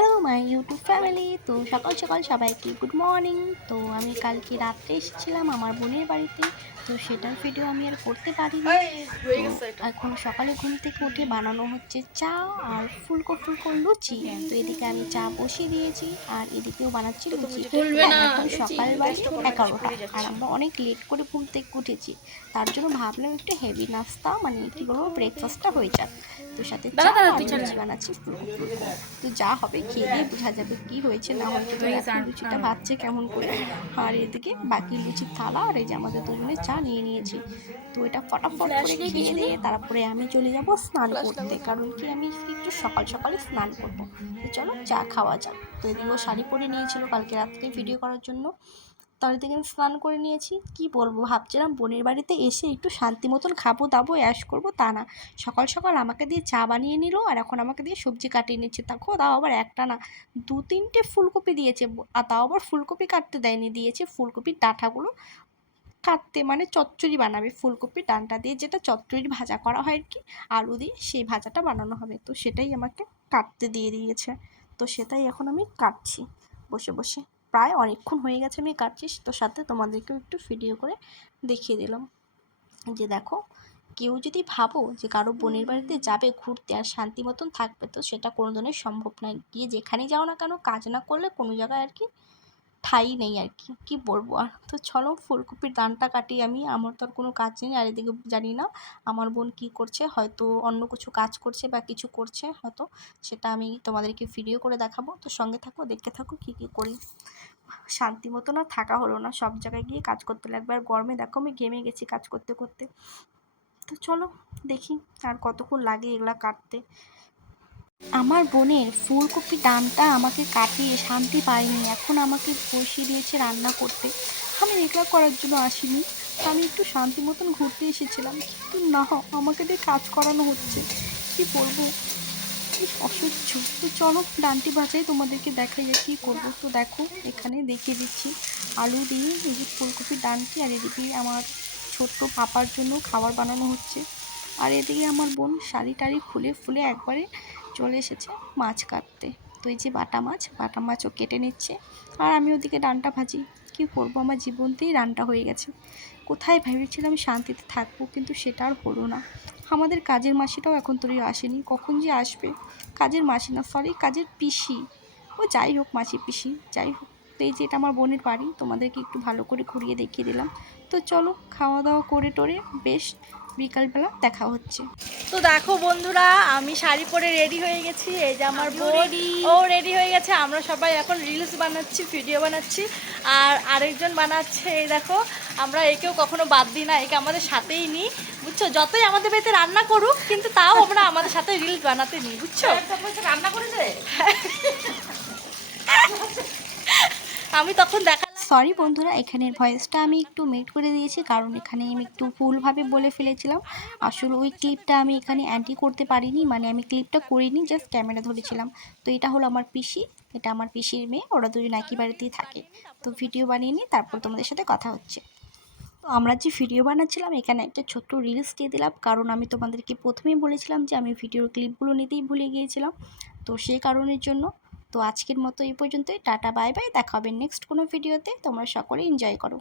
Hello my YouTube family. তো সকাল সকাল সবাইকে গুড মর্নিং। তো আমি কালকে রাত্রে এসেছিলাম আমার বোনের বাড়িতে, তো সেটার ভিডিও আমি আর করতে পারিনি। তো এখন সকালে ঘুম থেকে উঠে বানানো হচ্ছে চা আর ফুলকো ফুলকো লুচি। তো এদিকে আমি চা বসিয়ে দিয়েছি আর এদিকেও বানাচ্ছি লুচি। এখন সকাল বাজে 11টা আর আমরা অনেক লেট করে ঘুম থেকে উঠেছি, তার জন্য ভাবলাম একটু হেভি নাস্তা মানে কি বলবো ব্রেকফাস্টটা হয়ে যাক। তো সাথে চা আর লুচি বানাচ্ছি ফুলকো ফুলকো। তো যা হবে খেয়ে দিয়ে বোঝা যাবে কি হয়েছে না হয়েছে। তো দেখো লুচিটা ভাজছে কেমন করে, আর এদিকে বাকি লুচির থালা আর এই যে আমাদের দুজনে চা নিয়ে নিয়েছি। তো এটা ফটাফট করে খেয়ে দিয়ে তারপরে আমি চলে যাব স্নান করতে, কারণ কি আমি একটু সকাল সকালে স্নান করবো। তো চলো চা খাওয়া যাক। তো এদিকেও শাড়ি পরে নিয়েছিল কালকে রাত্রে ভিডিও করার জন্য, তার দিকে স্নান করে নিয়েছি। কি বলবো, ভাবছিলাম বোনের বাড়িতে এসে একটু শান্তি মতন খাবো দাবো অ্যাশ করবো, তা না, সকাল সকাল আমাকে দিয়ে চা বানিয়ে নিল আর এখন আমাকে দিয়ে সবজি কাটিয়ে নিচ্ছে। তাও আবার একটা না, 2-3টে ফুলকপি দিয়েছে, আর তাও আবার ফুলকপি কাটতে দেয়নি, দিয়েছে ফুলকপির ডাঁটাগুলো কাটতে, মানে চচ্চড়ি বানাবে ফুলকপির ডাঁটা দিয়ে, যেটা চচ্চড়ি ভাজা করা হয় আর কি, আলু দিয়ে সেই ভাজাটা বানানো হবে। তো সেটাই আমাকে কাটতে দিয়ে দিয়েছে, তো সেটাই এখন আমি কাটছি বসে বসে। প্রায় অনেকক্ষণ হয়ে গেছে আমি কাটছি, তো সাথে তোমাদেরকেও একটু ভিডিও করে দেখিয়ে দিলাম যে দেখো, কেউ যদি ভাবো যে কারো বোনের বাড়িতে যাবে ঘুরতে আর শান্তি মতন থাকবে, তো সেটা কোনো দিনই সম্ভব নয়। গিয়ে যেখানেই যাও না কেন কাজ না করলে কোনো জায়গায় আর কি ঠাঁই নেই আর কি, কী বলবো আর। তো চলো ফুলকপির দানটা কাটি আমি, আমার তো আর কোনো কাজ নেই। আর এদিকে জানি না আমার বোন কী করছে, হয়তো অন্য কিছু কাজ করছে বা কিছু করছে হয়তো, সেটা আমি তোমাদেরকে ভিডিও করে দেখাবো। তো সঙ্গে থাকো, দেখতে থাকো কী কী করি। শান্তি মতো না থাকা হলো না, সব জায়গায় গিয়ে কাজ করতে লাগবে, আর গরমে দেখো আমি ঘেমে গেছি কাজ করতে করতে। তো চলো দেখি আর কতক্ষণ লাগে এগুলা কাটতে। আমার বোনের ফুলকপি ডানটা আমাকে কাটিয়ে শান্তি পাইনি, এখন আমাকে বসিয়ে দিয়েছে রান্না করতে। আমি এগুলা করার জন্য আসিনি, আমি একটু শান্তি মতন ঘুরতে এসেছিলাম, কিন্তু না, আমাকে দিয়ে কাজ করানো হচ্ছে। কি বলবো, কি অসহ্য। তো চলো ডানটি বাজাই তোমাদেরকে দেখাই যে কী করবো। তো দেখো এখানে দেখিয়ে দিচ্ছি, আলু দিয়ে এই যে ফুলকপির ডানটি, আর এদিকে আমার ছোট্ট পাপার জন্য খাবার বানানো হচ্ছে। আর এদিকে আমার বোন শাড়ি টাড়ি খুলে ফুলে একবারে চলে এসেছে মাছ কাটতে। তো এই যে বাটা মাছও কেটে নিচ্ছে, আর আমি ওদিকে ডানটা ভাজি। কী করবো, আমার জীবনতেই রান্না হয়ে গেছে। কোথায় ভেবেছিলাম শান্তিতে থাকবো, কিন্তু সেটা আর হলো না। আমাদের কাজের মাসিটাও এখন তোরই আসেনি, কখন যে আসবে। কাজের মাসি না, সরি কাজের পিসি, ও যাই হোক মাসি পিসি যাই হোক। তো এই যে এটা আমার বোনের বাড়ি, তোমাদেরকে একটু ভালো করে ঘুরিয়ে দেখিয়ে দিলাম। তো চলো খাওয়া দাওয়া করে টোরে বেশ বিকালবেলা দেখা হচ্ছে। তো দেখো বন্ধুরা, আমি শাড়ি পরে রেডি হয়ে গেছি। এই যে আমার বোন, ও রেডি হয়ে গেছে। আমরা সবাই এখন রিলস বানাচ্ছি, ভিডিও বানাচ্ছি, আর আরেকজন বানাচ্ছে। এই দেখো, আমরা একেও কখনো বাদ দিই না, একে আমাদের সাথেই নিই, বুঝছো। যতই আমাদের বাড়িতে রান্না করুক, কিন্তু তাও আমরা আমাদের সাথে রিলস বানাতে নিই, বুঝছো। রান্না করেছে আমি তখন দেখা। সরি বন্ধুরা, এখানের ভয়েসটা আমি একটু মিউট করে দিয়েছি, কারণ এখানে আমি একটু ভুলভাবে বলে ফেলেছিলাম। আসলে ওই ক্লিপটা আমি এখানে অ্যান্টি করতে পারিনি, মানে আমি ক্লিপটা করিনি, জাস্ট ক্যামেরা ধরেছিলাম। তো এটা হলো আমার পিসি, এটা আমার পিসির মেয়ে, ওরা দুজন একই বাড়িতেই থাকে। তো ভিডিও বানিয়ে নিই, তারপর তোমাদের সাথে কথা হচ্ছে। তো আমরা যে ভিডিও বানাচ্ছিলাম এখানে একটা ছোট্ট রিলস দিয়ে দিলাম, কারণ আমি তোমাদেরকে প্রথমেই বলেছিলাম যে আমি ভিডিওর ক্লিপগুলো নিতেই ভুলে গিয়েছিলাম, তো সেই কারণের জন্য। তো আজকের মতো এই পর্যন্তই, টাটা বাই বাই, দেখা হবে নেক্সট কোনো ভিডিওতে। তোমরা সকলে এনজয় করো।